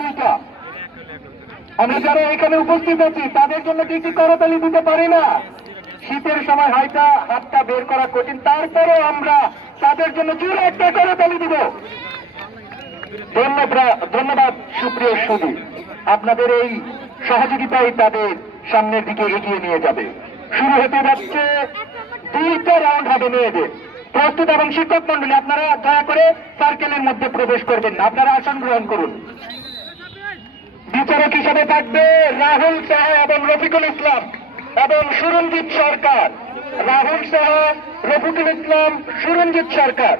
দুইটা। আমরা যারা এখানে উপস্থিত আছি, তাদের জন্য কি কি করতালি দিতে পারি না। শীতের সময় হয়তো হাতটা বের করা কঠিন। তারপরেও আমরা তাদের জন্য জোরে একটা করতালি দিব। ধন্যবাদ, সুপ্রিয় সুদী আপনাদের এই সহযোগিতাই তাদের সামনের দিকে এগিয়ে নিয়ে যাবে। শুরু হতে যাচ্ছে, দুইটা রাউন্ড হবে মেয়েদের। প্রস্তুত এবং শিক্ষক মন্ডলী আপনারা দয়া করে সার্কেলের মধ্যে প্রবেশ করবেন আপনারা আসন গ্রহণ করুন। বিচারক হিসাবে থাকবে, রাহুল শাহ এবং রফিকুল ইসলাম এবং সুরঞ্জিত সরকার। রাহুল সাহা, রফিকুল ইসলাম, সুরঞ্জিত সরকার।